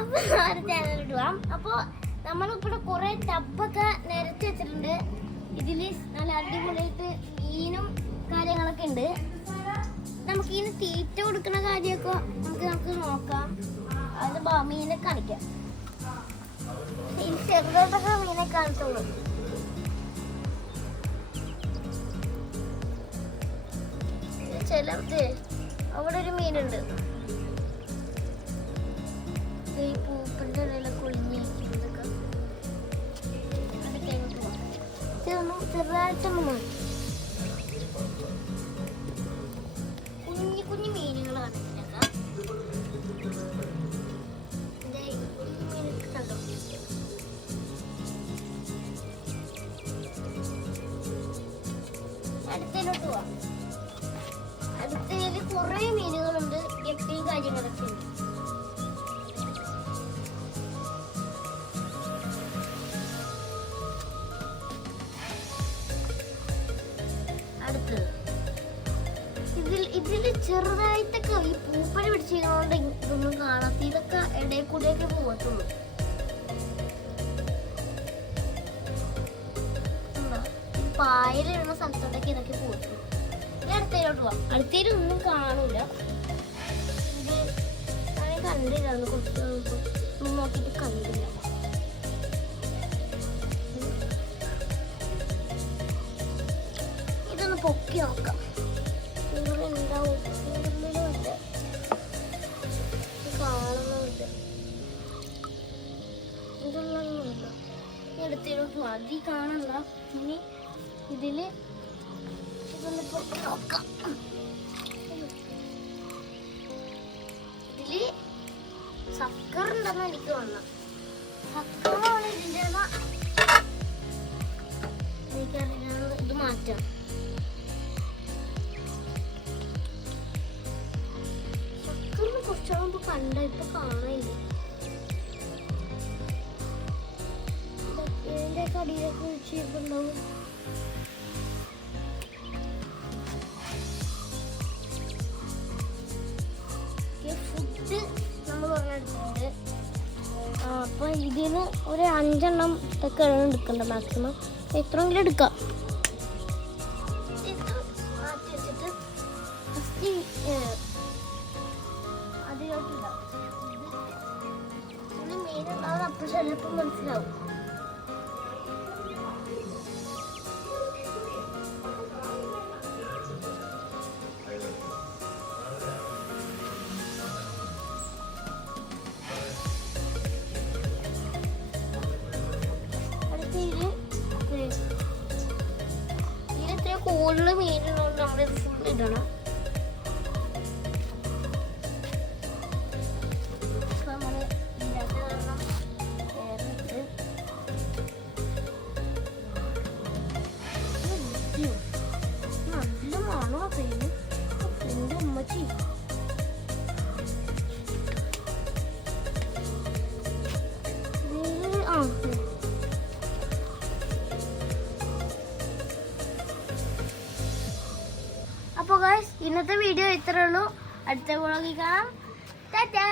അപ്പോൾ ചാനൽ ഇടുവാം. അപ്പോൾ നമ്മളിവിടെ കുറേ ടബൊക്കെ നിരത്തി വെച്ചിട്ടുണ്ട്. ഇതിൽ നല്ല അടിപൊളിയായിട്ട് മീനും കാര്യങ്ങളൊക്കെ ഉണ്ട്. നമുക്ക് ഇതിന് തീറ്റ കൊടുക്കുന്ന കാര്യമൊക്കെ നമുക്ക് നോക്കാം. അത് മീനെ കാണിക്കാം. ചെറുതൊക്കെ മീനെ കാണിച്ചുള്ളൂ. ചിലത് അവിടെ ഒരു മീനുണ്ട്. ഈ പൂപ്പിന്റെ ഇടയിലൊക്കെ ഒളിഞ്ഞിരിക്കുന്നതൊക്കെ ചെറുതായിട്ടൊന്നും കുഞ്ഞു കുഞ്ഞു മീനുകളാണ് ഇതിനൊക്കെ. കണ്ടോ, അടുത്തതിലോട്ട് പോവാം. അടുത്തതിൽ കുറേ മീനുകളുണ്ട്, ഗപ്പിയും കാര്യങ്ങളൊക്കെ ഉണ്ട്. അടുത്തത് ഇതില് ചെറുതായിട്ടൊക്കെ ഈ പൂപ്പല് പിടിച്ചിരുന്നോണ്ട് ഇതൊന്നും കാണാത്ത, ഇതൊക്കെ ഇടയിൽ കൂടെയൊക്കെ പോകത്തുള്ളൂ. പായലിടുന്ന സ്ഥലത്തോട്ടൊക്കെ ഇതൊക്കെ പോകത്തുള്ളൂ. അടുത്തതിലോട്ട് പോവാം. അടുത്തതിലൊന്നും കാണൂല. ഇത് ഞാൻ കണ്ടില്ല, കുറച്ച് നോക്കിയിട്ട് കണ്ടില്ല. ഇതൊന്ന് പൊക്കി നോക്കാം. ഉണ്ടാവും കാണുന്നുണ്ട്. ഇതൊന്നുമില്ല. എടുത്തിട്ട് മതി കാണണ്ട. ഇനി ഇതില് ഇതൊന്ന് പൊക്കി നോക്കാം. ഇതില് സക്കർ ഉണ്ടെന്ന് എനിക്ക് തോന്നുന്നു. സക്കറാണ് ഇതിൻ്റെ. എനിക്കറിയാം, ഇത് മാറ്റാം. കുറച്ചാകുമ്പോ കണ്ട, ഇപ്പൊ കാണാനില്ല. ഇതിന്റെ കടിയിലൊക്കെ ഒഴിച്ചിട്ടുണ്ടാവും. ഫുഡ് നമ്മൾ പറഞ്ഞെടുത്തിട്ടുണ്ട്. അപ്പൊ ഇതിന് ഒരു 5 എണ്ണം ഒക്കെ എടുക്കണ്ട. മാക്സിമം എത്രയെങ്കിലും എടുക്കാം. ഇത് മാറ്റി വെച്ചിട്ട് അതിലോട്ടിടാം. ഇത് മീനുണ്ടാവുന്ന അപ്പോൾ ചിലപ്പോൾ മനസ്സിലാവും. ഇതിലെത്ര കൂടുതൽ മീനുള്ളതുകൊണ്ട് നമ്മൾ ഫുൾ ഇടണം. അപ്പോൾ ഗൈസ്, ഇന്നത്തെ വീഡിയോ ഇത്രേ ഉള്ളൂ. അടുത്ത വ്ളോഗിൽ കാണാം. ടാറ്റാ.